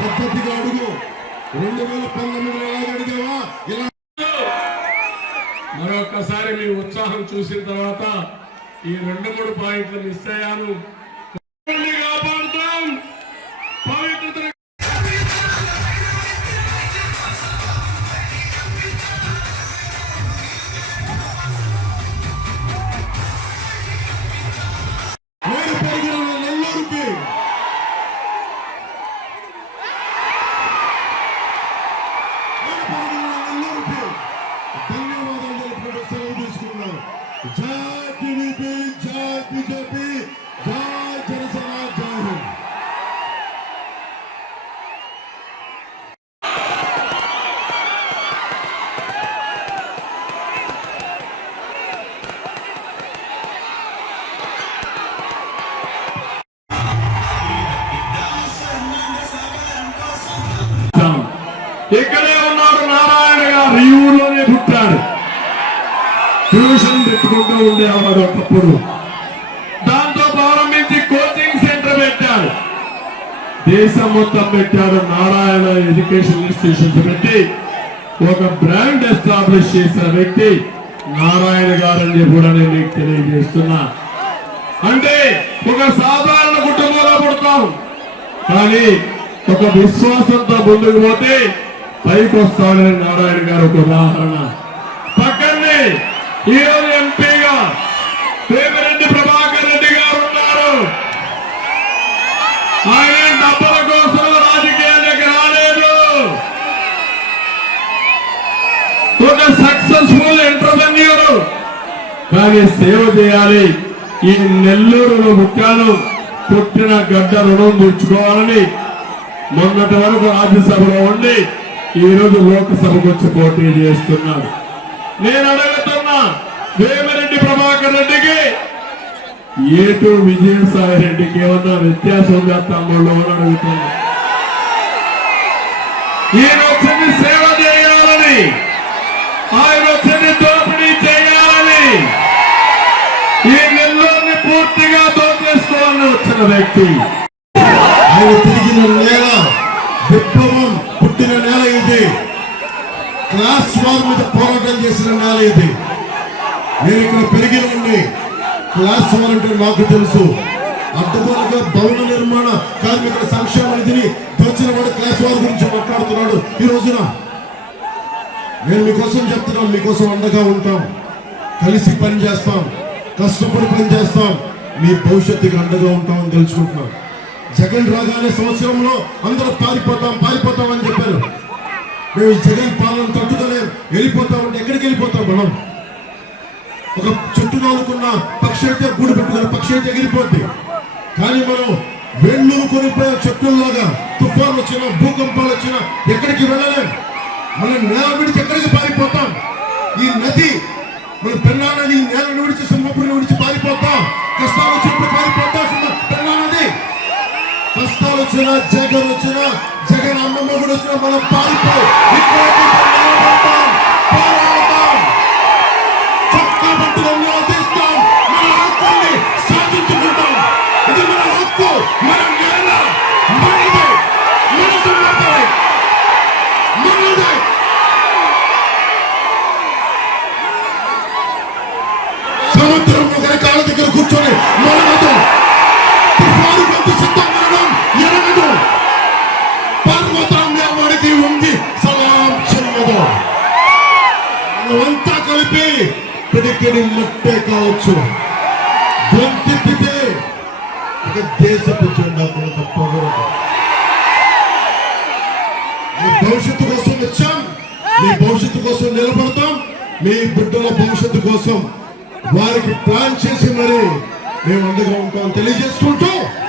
పద్ధతిగా అడుగు. 2019 అడిగావా? ఇలా మరొకసారి మీ ఉత్సాహం చూసిన తర్వాత ఈ 2-3 పాయింట్లు మిస్ అయ్యాను. కాపాడుతాం పవిత్రత. నేను పెరిగిన నెల్లూరుకి ధన్యవాదాలు తెలుపుకుంటూ సెలవు తీసుకున్నాను. జై టీడీపీ, జై బీజేపీ, జై జనసేన, జై హింద్. ఇక్కడే ఉన్నాడు నారాయణ గారు. ఈ ఊర్లోనే పుట్టాడు. ట్యూషన్ పెట్టుకుంటూ ఉండేవాడు ఒకప్పుడు. దాంతో ప్రారంభించి కోచింగ్ సెంటర్ పెట్టాడు. దేశం మొత్తం పెట్టాడు. నారాయణ ఎడ్యుకేషన్ ఇన్స్టిట్యూషన్స్ పెట్టి ఒక బ్రాండ్ ఎస్టాబ్లిష్ చేసిన వ్యక్తి నారాయణ గారు అని కూడా నేను మీకు తెలియజేస్తున్నా. అంటే ఒక సాధారణ కుటుంబంలో పుడతాం, కానీ ఒక విశ్వాసంతో ముందుకు పోతే పైకి వస్తాడని నారాయణ గారు ఒక ఉదాహరణ. పక్కనే ఈరోజు ఎంపీగా వేమిరెడ్డి ప్రభాకర్ రెడ్డి గారు ఉన్నారు. ఆయన డబ్బుల కోసం రాజకీయాలకు రాలేదు. ఒక సక్సెస్ఫుల్ ఎంటర్‌ప్రెన్యూర్. కానీ సేవ చేయాలి. ఈ నెల్లూరులో పుట్టాను, పుట్టిన గడ్డ రుణం తీర్చుకోవాలని మొన్నటి వరకు రాజ్యసభలో ఉండి ఈ రోజు లోక్సభకు వచ్చి పోటీ చేస్తున్నారు. నేను అడుగుతున్నా, వేమిరెడ్డి ప్రభాకర్ రెడ్డికి ఏటూ విజయసాయి రెడ్డికి ఏమన్నా వ్యత్యాసం తమ్ముళ్ళు అని అడుగుతున్నా. ఈయన వచ్చింది సేవ చేయాలని, ఆయన వచ్చింది దోపిడీ చేయాలని, ఈ నెల్లూరుని పూర్తిగా దోచేసుకోవాలని వచ్చిన వ్యక్తి. ఆయన తిరిగిన నేల, విప్లవం పుట్టిన నేల ఇది. క్లాస్ వార్ మీద పోరాటం చేసిన నేల ఇది. నేను ఇక్కడ పెరిగిన ఉండి క్లాస్ వార్ అంటే నాకు తెలుసు. అడ్డగోలుగా భవన నిర్మాణ కార్మికుల సంక్షేమ నిధిని దోచిన వాడు క్లాస్ వార్ గురించి మాట్లాడుతున్నాడు. ఈ రోజున నేను మీకోసం చెప్తున్నాను, మీకోసం అండగా ఉంటాం, కలిసి పని చేస్తాం, కష్టపడి పని చేస్తాం, మీ భవిష్యత్తుకి అండగా ఉంటామని తెలుసుకుంటున్నాం. జగన్ రాగానే సంవత్సరంలో అందరూ పారిపోతాం అని చెప్పారు. మేము జగన్ పాలన తట్టుకోలేం, వెళ్ళిపోతామంటే ఎక్కడికి వెళ్ళిపోతాం మనం? ఒక చెట్టు నాలుకున్న పక్షి అయితే గూడు పెట్టుకున్న పక్షి అయితే ఎగిరిపోద్ది. కానీ మనం వెన్నులు కొనిపోయే చెట్టుల్లాగా తుఫాన్లు వచ్చినా, భూకంపాలు వచ్చినా ఎక్కడికి వెళ్ళలేం. మనం నేల విడిచి ఎక్కడికి పారిపోతాం? ఈ నది, మన పెన్నా నది నేలను విడిచి సింహపురిని విడిచి పారిపోతాం. కష్టాలు వచ్చినప్పుడు పారిపోతాం. పెన్నా నది కష్టాలు వచ్చినా, జగన్ వచ్చినా, జగన్ అమ్మమ్మ కూడా వచ్చినా మనం పారిపో చక్కా పట్టుకొని తీస్తాం. మన హక్కుల్ని సాధించుకుంటాం. ఇది మన హక్కు, మన నేల, మనది, మన సింహపురి మనది. సముద్రం ఒకరి కాళ్ళ దగ్గర కూర్చొని మనదు, తుఫాను బంధు సిద్ధం మనడం ఎరగదు, పర్వతం ఎవరికి ఉంది సలాం చెయ్యదు. మనమంతా కలిపి పిడికిడి లెట్టే కావచ్చు, గొంతెత్తితే ఒక దేశపు జెండా కూడా తప్పకూడదు. మీ భవిష్యత్తు కోసం వచ్చాం, మీ భవిష్యత్తు కోసం నిలబడతాం. మీ బిడ్డల భవిష్యత్తు కోసం వారికి ప్లాన్ చేసి మరి మేము అండగా ఉంటాం తెలియజేసుకుంటూ